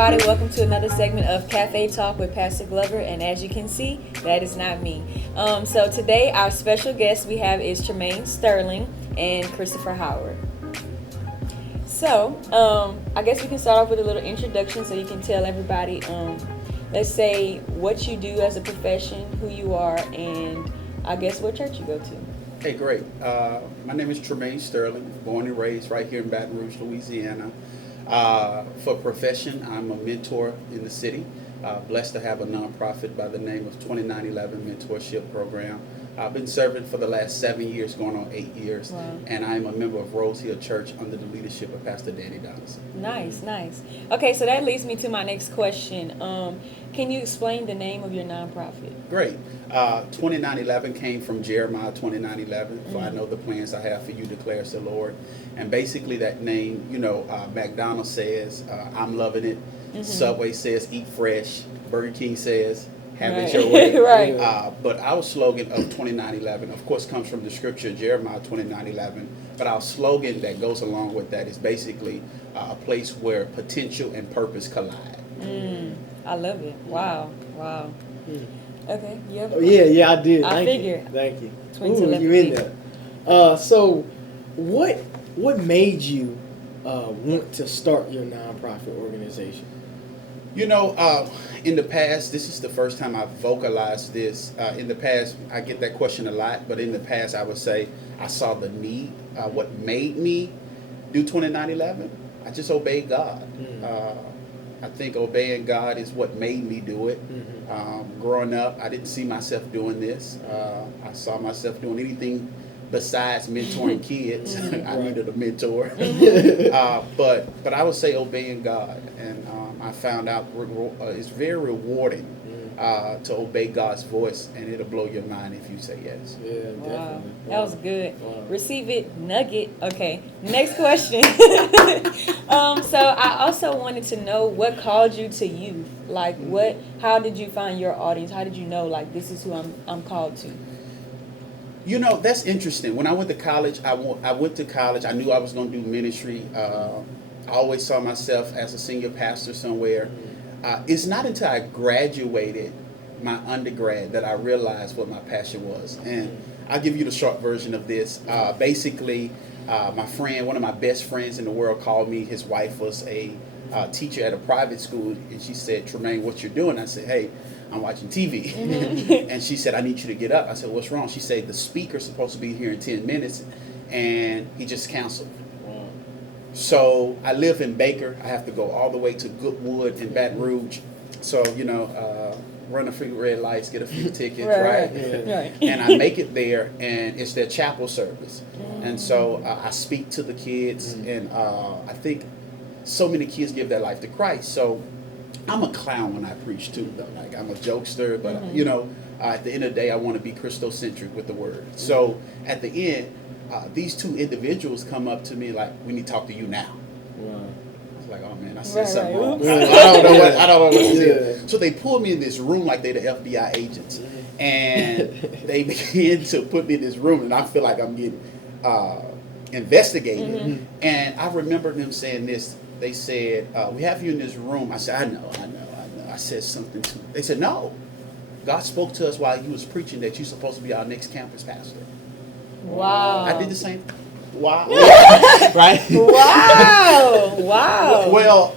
everybody. Welcome to another segment of Cafe Talk with Pastor Glover. And as you can see, that is not me. So today, our special guest we have is Tremaine Sterling and Christopher Howard. So I guess we can start off with a little introduction so you can tell everybody, let's say, what you do as a profession, who you are, and I guess what church you go to. Hey, great. My name is Tremaine Sterling, born and raised right here in Baton Rouge, Louisiana. For profession, I'm a mentor in the city. Blessed to have a nonprofit by the name of 2911 Mentorship Program. I've been serving for the last 7 years, going on 8 years, Wow. and I'm a member of Rose Hill Church under the leadership of Pastor Danny Donaldson. Nice. Okay, so that leads me to my next question. Can you explain the name of your nonprofit? Great. 2911 came from Jeremiah 29:11. For I know the plans I have for you, declares the Lord. And basically that name, McDonald's says, I'm loving it. Subway says, eat fresh. Burger King says, have it your way. Right. But our slogan of 2911, of course, comes from the scripture, Jeremiah 29:11. But our slogan that goes along with that is basically a place where potential and purpose collide. I love it. Wow. Okay, you have Yeah, I did. I figured. Thank you. Twin Ooh, you in there. So, what made you want to start your nonprofit organization? In the past, this is the first time I've vocalized this. In the past, I get that question a lot, but in the past, I would say I saw the need. What made me do 2911? I just obeyed God. I think obeying God is what made me do it. Growing up, I didn't see myself doing this. I saw myself doing anything besides mentoring kids. I needed a mentor. But I would say obeying God. And I found out it's very rewarding to obey God's voice, and it'll blow your mind if you say yes. Yeah, definitely. Wow, that was good. Wow. Receive it, nugget. Okay, next question. So I also wanted to know what called you to youth. Like, how did you find your audience? How did you know, like, this is who I'm called to? That's interesting. When I went to college, I went to college. I knew I was going to do ministry. I always saw myself as a senior pastor somewhere. It's not until I graduated my undergrad that I realized what my passion was. And I'll give you the short version of this. Basically, my friend, one of my best friends in the world, called me. His wife was a teacher at a private school, and she said, Tremaine, what you're doing? I said, hey, I'm watching TV. And she said, I need you to get up. I said, what's wrong? She said, the speaker's supposed to be here in 10 minutes, and he just canceled. So I live in Baker. I have to go all the way to Goodwood in Baton Rouge. So, run a few red lights, get a few tickets, right? And I make it there, and it's their chapel service. And so I speak to the kids, and I think so many kids give their life to Christ. So I'm a clown when I preach too, though. Like, I'm a jokester, but at the end of the day, I want to be Christocentric with the word. So at the end, these two individuals come up to me like, we need to talk to you now. Wow. I was like, oh man, I said something wrong. I don't know what to do. So they pulled me in this room like they're the FBI agents. And they begin to put me in this room, and I feel like I'm getting investigated. And I remember them saying this. They said, we have you in this room. I said, I know. I said something to them. They said, no. God spoke to us while he was preaching that you're supposed to be our next campus pastor. Wow. I did the same. Wow. Right? Wow. Well,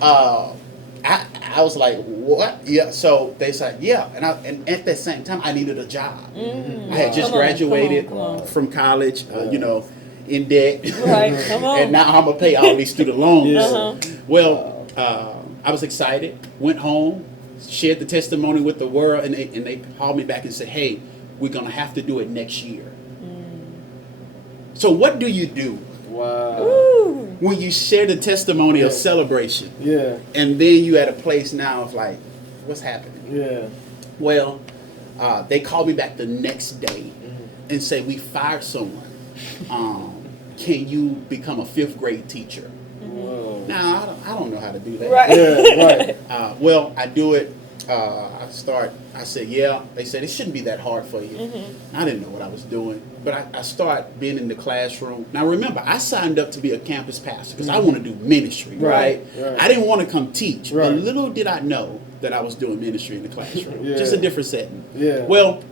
I was like, what? Yeah. So they said, yeah. And at that same time, I needed a job. I had just graduated from college, in debt. Right. Come on. And now I'm going to pay all these student loans. Well, I was excited, went home, shared the testimony with the world, and they called me back and said, hey, we're going to have to do it next year. So what do you do when you share the testimony of celebration? Yeah. And then you at a place now of like, what's happening? Yeah. Well, they called me back the next day and say, we fired someone. Can you become a 5th grade teacher? Now, I don't know how to do that. Right. Yeah, right. Well, I do it I said, yeah. They said, it shouldn't be that hard for you. I didn't know what I was doing. But I started being in the classroom. Now, remember, I signed up to be a campus pastor because I want to do ministry, right? I didn't want to come teach. But little did I know that I was doing ministry in the classroom. Just a different setting. Well,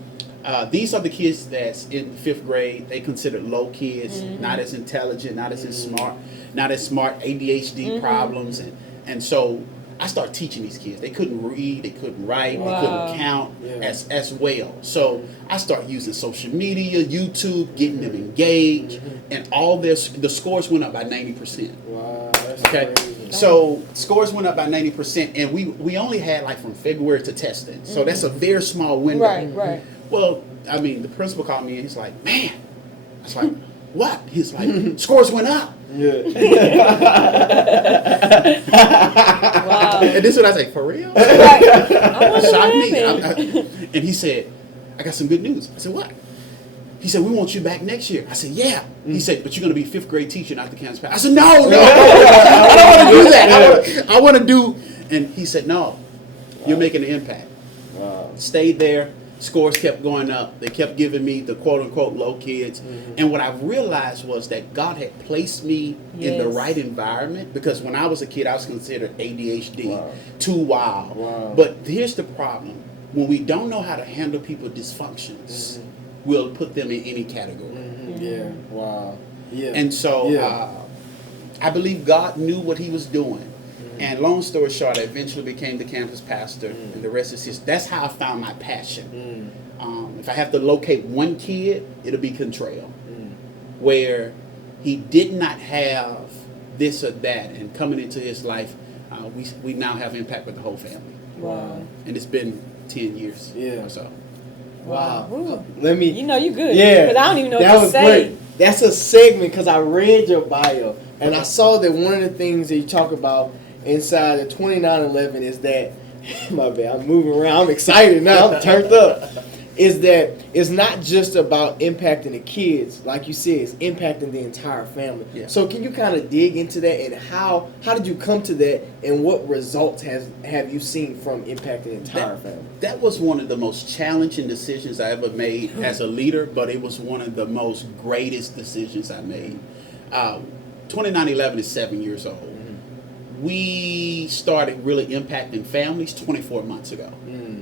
these are the kids that's in 5th grade. They considered low kids, not as intelligent, not as smart, ADHD problems. And so I started teaching these kids. They couldn't read, they couldn't write, they couldn't count as well. So I started using social media, YouTube, getting them engaged, and the scores went up by 90%. Wow, that's okay. crazy. So scores went up by 90%, and we only had like from February to testing. So that's a very small window. Right. Well, I mean, the principal called me and he's like, man. I was like, what? He's like, scores went up. Yeah. Wow. And this is what I say, for real? Right. I wonder Shocked what me. happened. And he said, I got some good news. I said, what? He said, we want you back next year. I said, yeah. He said, but you're going to be a 5th grade teacher, not the campus pastor. I said, no. I don't want to do that. I want to do. And he said, no, you're making an impact. Wow. Stayed there. Scores kept going up. They kept giving me the quote-unquote low kids. And what I realized was that God had placed me in the right environment, because when I was a kid, I was considered ADHD, too wild. But here's the problem. When we don't know how to handle people's dysfunctions, we'll put them in any category. Yeah, wow. Yeah. And so I believe God knew what he was doing. And long story short, I eventually became the campus pastor, and the rest is history. That's how I found my passion. If I have to locate one kid, it'll be Contrail, where he did not have this or that, and coming into his life, we now have impact with the whole family. Wow. And it's been 10 years or so. Wow. Ooh. Let me. You know you good. Yeah. Because I don't even know that what to was say. Great. That's a segment because I read your bio and I saw that one of the things that you talk about inside the 2911 is that, my bad, I'm moving around, I'm excited now, I'm turned up, is that it's not just about impacting the kids, like you said, it's impacting the entire family. Yeah. So can you kind of dig into that, and how did you come to that, and what results have you seen from impacting the entire family? That was one of the most challenging decisions I ever made as a leader, but it was one of the most greatest decisions I made. 2911 is 7 years old. We started really impacting families 24 months ago.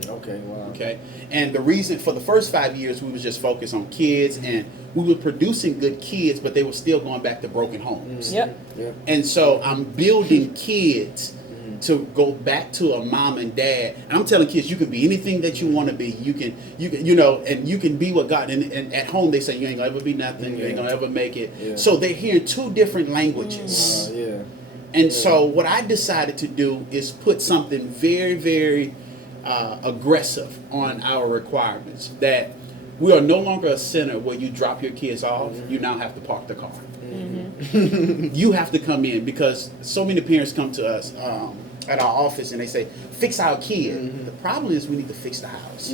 Okay, wow. Okay, and the reason for the first 5 years we was just focused on kids, and we were producing good kids, but they were still going back to broken homes. Yep. And so I'm building kids to go back to a mom and dad. And I'm telling kids, you can be anything that you want to be. You can, and you can be what God. And at home they say you ain't gonna ever be nothing. You ain't gonna ever make it. Yeah. So they're hearing two different languages. And so what I decided to do is put something very, very aggressive on our requirements, that we are no longer a center where you drop your kids off. You now have to park the car. You have to come in, because so many parents come to us at our office and they say, fix our kid. The problem is we need to fix the house.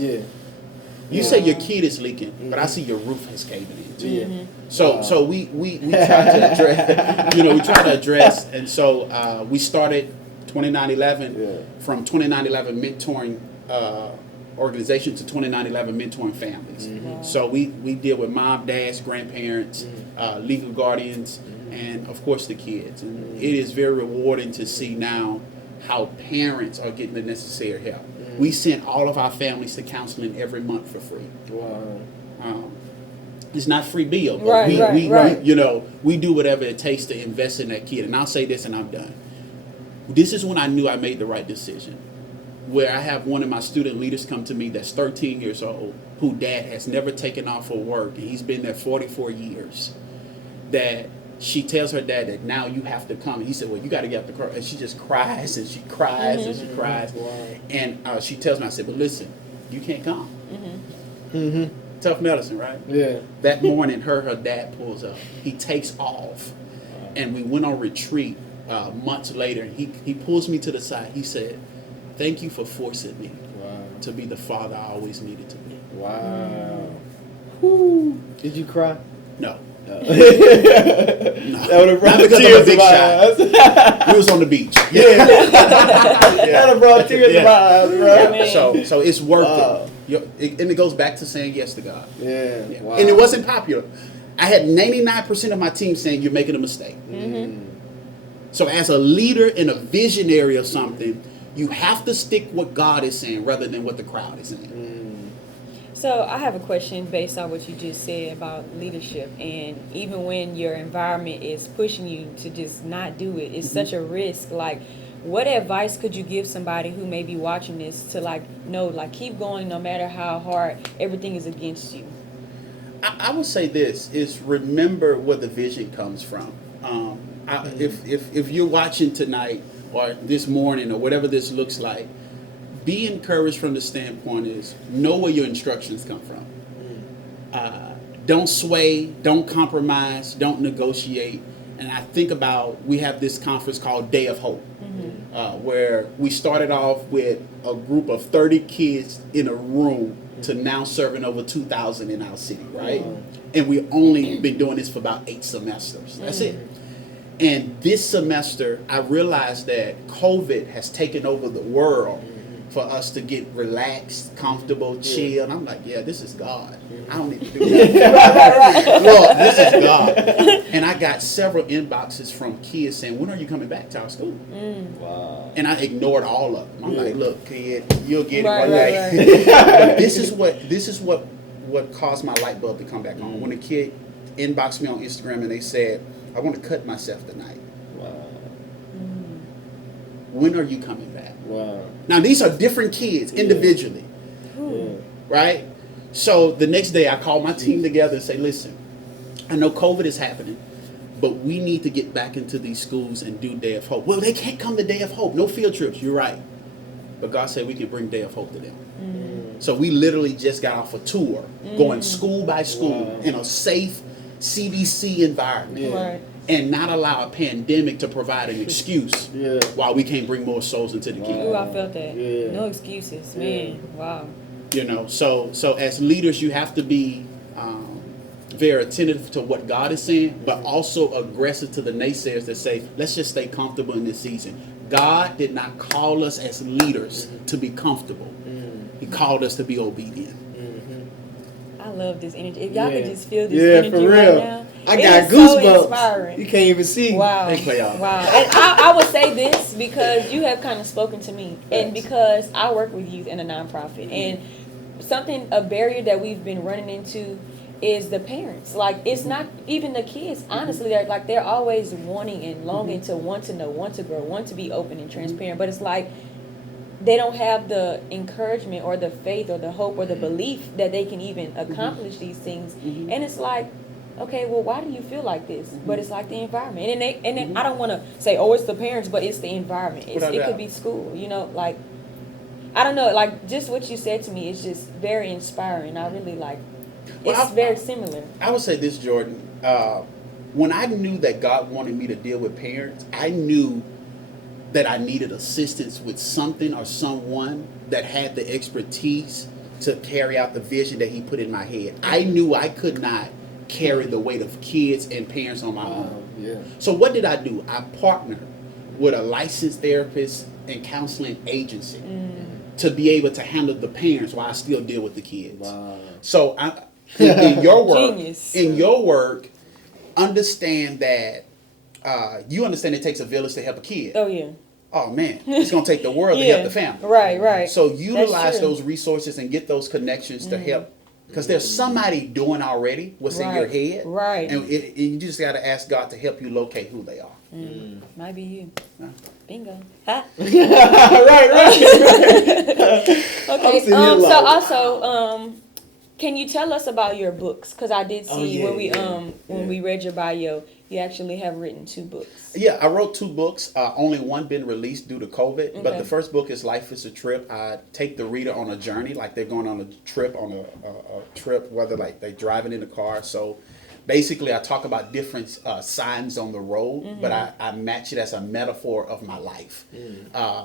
You say your kid is leaking, but I see your roof is caving in too. So we try to address, we try to address, and so we started 2911 from 2911 mentoring organization to 2911 mentoring families. So we deal with mom, dads, grandparents, legal guardians, and of course the kids. And it is very rewarding to see now how parents are getting the necessary help. We send all of our families to counseling every month for free. Wow. It's not free bill, but Right. we do whatever it takes to invest in that kid. And I'll say this and I'm done. This is when I knew I made the right decision. Where I have one of my student leaders come to me that's 13 years old, who dad has never taken off for work, and he's been there 44 years. That she tells her dad that now you have to come. And he said, well, you got to get out the car. And she just cries and she cries and she cries. And she tells me, I said, but listen, you can't come. Tough medicine, right? Yeah. That morning, her dad pulls up. He takes off. And we went on retreat months later. And he pulls me to the side. He said, thank you for forcing me to be the father I always needed to be. Wow. Woo. Did you cry? No. That would have brought Not because I'm a tears to big my shot. eyes. We was on the beach. Yeah. That would have brought tears to my eyes, bro. Yeah. So it's worth Wow. it. And it goes back to saying yes to God. Yeah. Yeah. Wow. And it wasn't popular. I had 99% of my team saying you're making a mistake. So as a leader and a visionary of something, you have to stick what God is saying rather than what the crowd is saying. So I have a question based on what you just said about leadership, and even when your environment is pushing you to just not do it, it's such a risk. Like, what advice could you give somebody who may be watching this to keep going no matter how hard everything is against you? I would say this is remember where the vision comes from. If you're watching tonight or this morning or whatever this looks like, be encouraged from the standpoint is know where your instructions come from. Don't sway, don't compromise, don't negotiate. And I think about, we have this conference called Day of Hope, where we started off with a group of 30 kids in a room to now serving over 2,000 in our city, right? And we've only been doing this for about 8 semesters. That's it. And this semester, I realized that COVID has taken over the world for us to get relaxed, comfortable, chill. And I'm like, yeah, this is God. I don't need to do that. Lord, this is God. And I got several inboxes from kids saying, when are you coming back to our school? Wow. And I ignored all of them. I'm like, look, kid, you'll get it Right, one right, day. But this is what caused my light bulb to come back on. When a kid inboxed me on Instagram and they said, I want to cut myself tonight. Wow. When are you coming back? Wow. Now, these are different kids individually, right? So the next day I call my team together and say, listen, I know COVID is happening, but we need to get back into these schools and do Day of Hope. Well, they can't come to Day of Hope. No field trips. You're right. But God said we can bring Day of Hope to them. So we literally just got off a tour, going school by school in a safe CDC environment. Right. And not allow a pandemic to provide an excuse while we can't bring more souls into the kingdom. Ooh, I felt that. Yeah. No excuses, man. Wow. You know, so as leaders, you have to be very attentive to what God is saying, but also aggressive to the naysayers that say, let's just stay comfortable in this season. God did not call us as leaders to be comfortable. He called us to be obedient. I love this energy. If y'all could Yeah. just feel this Yeah, energy for right real. now. I it got is so goosebumps. inspiring. You can't even see. Wow. They play out. Wow. And I would say this because you have kind of spoken to me, and because I work with youth in a nonprofit, and a barrier that we've been running into is the parents. Like, it's not even the kids. Honestly, they're always wanting and longing to want to know, want to grow, want to be open and transparent. But it's like they don't have the encouragement or the faith or the hope or the belief that they can even accomplish these things. And it's like, okay, well, why do you feel like this? But it's like the environment. And then I don't want to say, oh, it's the parents, but it's the environment. It could be school, like, I don't know, like, just what you said to me is just very inspiring. I really it's very similar. I would say this, Jordan. When I knew that God wanted me to deal with parents, I knew that I needed assistance with something or someone that had the expertise to carry out the vision that He put in my head. I knew I could not carry the weight of kids and parents on my own. Yeah. So what did I do? I partnered with a licensed therapist and counseling agency to be able to handle the parents while I still deal with the kids. Wow. So in your work, Genius. understand that you understand it takes a village to help a kid. Oh, yeah. Oh man, it's gonna take the world to help the family. Right. So utilize true. those resources and get those connections to help, because there's somebody doing already what's in your head. Right. And you just got to ask God to help you locate who they are. Might be you. Yeah. Bingo. Ha. right. Okay. sitting here So like- also, can you tell us about your books? Because I did see when we read your bio, you actually have written 2 books. Yeah, I wrote 2 books. Only one been released due to COVID. But Okay. the first book is Life is a Trip. I take the reader on a journey, like they're going on a trip, whether like they're driving in the car. So basically, I talk about different signs on the road, but I match it as a metaphor of my life.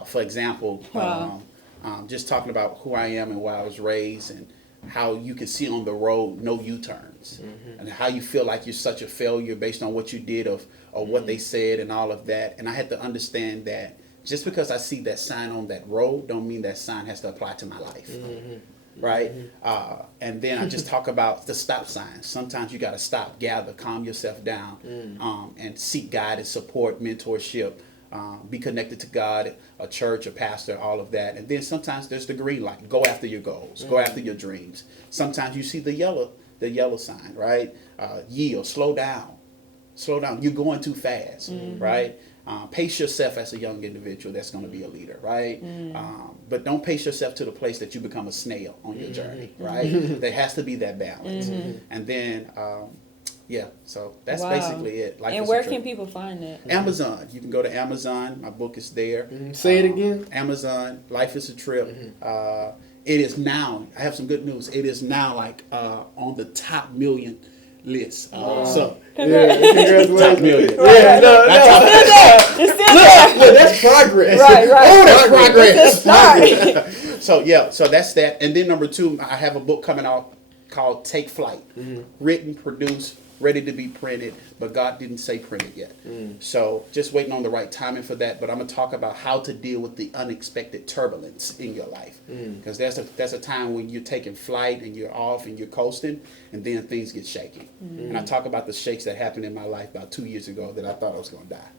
For example, Wow. just talking about who I am and where I was raised, and how you can see on the road no U-turns, and how you feel like you're such a failure based on what you did or what they said and all of that. And I had to understand that just because I see that sign on that road don't mean that sign has to apply to my life. Right? And then I just talk about the stop signs. Sometimes you got to stop, gather, calm yourself down, and seek guidance, support, mentorship, be connected to God, a church, a pastor, all of that. And then sometimes there's the green light. Go after your goals. Go after your dreams. Sometimes you see the yellow sign, right? Yield, slow down. Slow down. You're going too fast, right? Pace yourself as a young individual that's going to be a leader, right? But don't pace yourself to the place that you become a snail on your journey, right? There has to be that balance. And then, so that's basically it. Life and is where a trip. can people find that? Amazon. You can go to Amazon. My book is there. Say it again. Amazon. Life is a trip. It is now. I have some good news. It is now like on the top million list. So Congratulations. top million. Yeah, no. It's still there. Look, that's progress. Right. Oh, that's progress. That's start. So that's that. And then number 2, I have a book coming out called Take Flight. Written, produced, ready to be printed, but God didn't say printed yet. So just waiting on the right timing for that. But I'm gonna talk about how to deal with the unexpected turbulence in your life, because there's a time when you're taking flight and you're off and you're coasting, and then things get shaky. And I talk about the shakes that happened in my life about 2 years ago that I thought I was gonna die.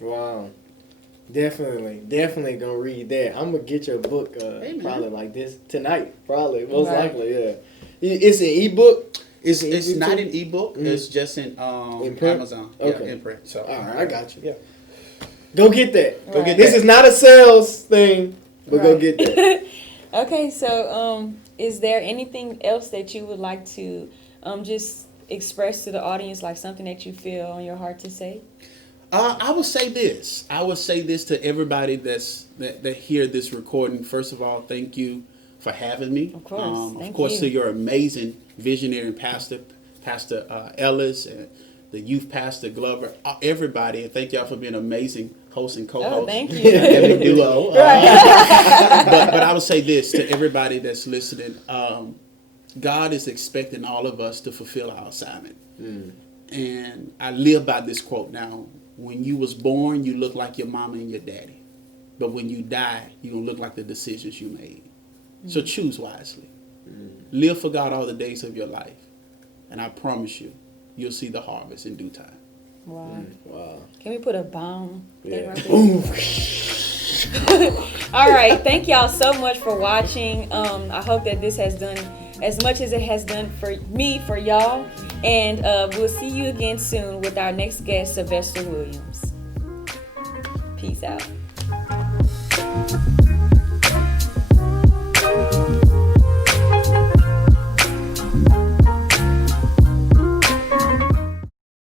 Wow. Definitely gonna read that. I'm gonna get your book probably like this tonight. Probably, most likely, yeah. It's an ebook. It's not an ebook. It's just in print? Amazon. Okay. Yeah, in print. So All right, I got you. Yeah. Go get that. Go get This that. is not a sales thing, but go get that. Okay, so is there anything else that you would like to just express to the audience, like something that you feel on your heart to say? I would say this. I would say this to everybody that hear this recording. First of all, thank you for having me. Of course. Of course, to your amazing visionary and pastor, Pastor Ellis, and the youth pastor Glover, everybody, and thank y'all for being amazing hosts and co-hosts. Oh, thank you. Every duo. But I would say this to everybody that's listening. God is expecting all of us to fulfill our assignment. And I live by this quote now. When you was born, you look like your mama and your daddy. But when you die, you're going to look like the decisions you made. So choose wisely. Live for God all the days of your life. And I promise you, you'll see the harvest in due time. Wow. Wow. Can we put a bomb thing right there? Boom. All right. Thank y'all so much for watching. I hope that this has done as much as it has done for me, for y'all. And we'll see you again soon with our next guest, Sylvester Williams. Peace out.